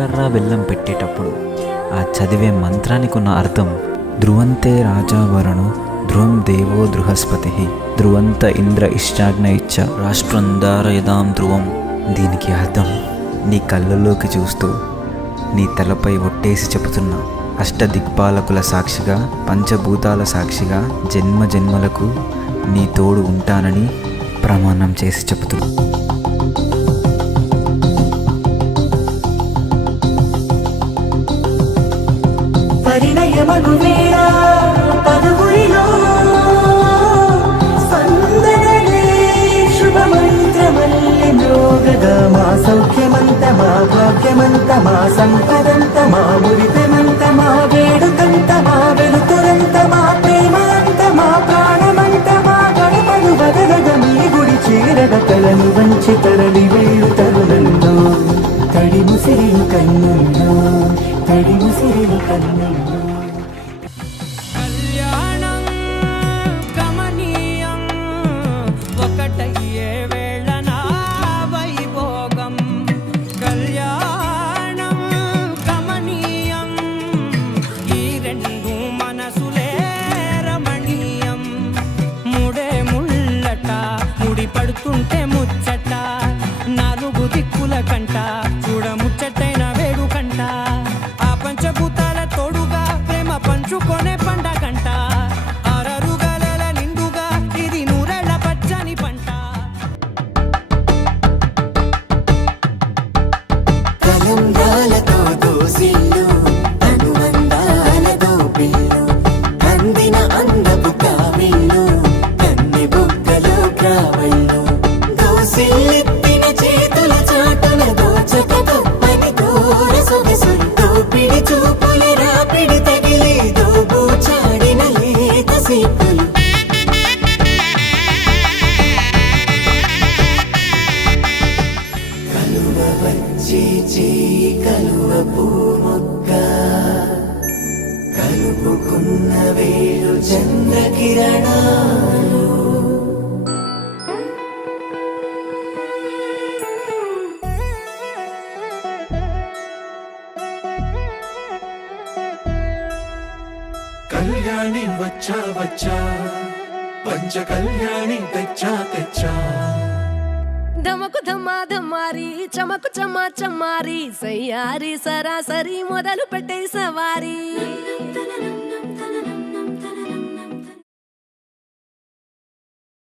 జీలకర్ర బెల్లం పెట్టేటప్పుడు ఆ చదివే మంత్రానికి ఉన్న అర్థం ధ్రువంతే రాజావరణు ధ్రువం దేవో బృహస్పతి ధ్రువంత ఇంద్ర ఇష్టాగ్న ఇచ్చ రాష్ట్రంధారయదాం ధ్రువం. దీనికి అర్థం నీ కళ్ళలోకి చూస్తూ నీ తలపై ఒట్టేసి చెబుతున్నా, అష్టదిక్పాలకుల సాక్షిగా పంచభూతాల సాక్షిగా జన్మ జన్మలకు నీ తోడు ఉంటానని ప్రమాణం చేసి చెబుతున్నా. పరిణయమగు వేళ పదవురిలో స్పందనలే శుభమంత్రమల్లి మ్రోగద మా సౌఖ్యమంత మా భాగ్యమంత మా సంపదంత మా మురితమంత మా వేడుకంత మా వెలుతురంత మా ప్రేమంత మా ప్రాణమంత మా గడపను బదలగ మీ గుడి చేరగ తలను వంచి తరలి వేడు తరుణంలో తడి ముసిరిలు కన్నుల్లో తడి ముసిరిలు కన్నుల్లో. కళ్యాణం గమనీయం ఒకటయ్యే వేళ నా వైభోగం. కళ్యాణం గమనీయం ఈ రెండు మనసులే రమణీయం. ముడే ముళ్ళట ముడి పడుతుంటే ముచ్చట నాలుగు దిక్కుల కంట చూడ ముచ్చటైన వేడుకంట. ఆ పంచభూతాల తోడుగా ప్రేమ పంచుకొనే పండగంట. అరరుగల నిండుగా ఇది నూరెళ్ళ పచ్చని పంట. కలంబ్రాలతో దోసిళ్ళు అనుబంధాలతో పిల్లు అందిన అందపు కావిళ్ళు కన్నె బుగ్గలో గ్రావళ్ళు దోసిల్లెత్తిన చేతుల చాటున దోచక తప్పని దూర సొగసులతో పిడి చూపుల రాపిడి తగిలి దోబూచాడిన లేత సీపులు. కలువ వచ్చి చేయి కలువ పూమొక్క కలుపుకున్న వేలు చంద్రకిరణాలు. కళ్యాణి వచ్చా వచ్చా పంచ కళ్యాణి తెచ్చా తెచ్చా. ధమకు ధమ్మా ధమ్మారి చమకు చమ్మా చమ్మారి సయ్యారి సరాసరి మొదలు పెట్టే సవారీ.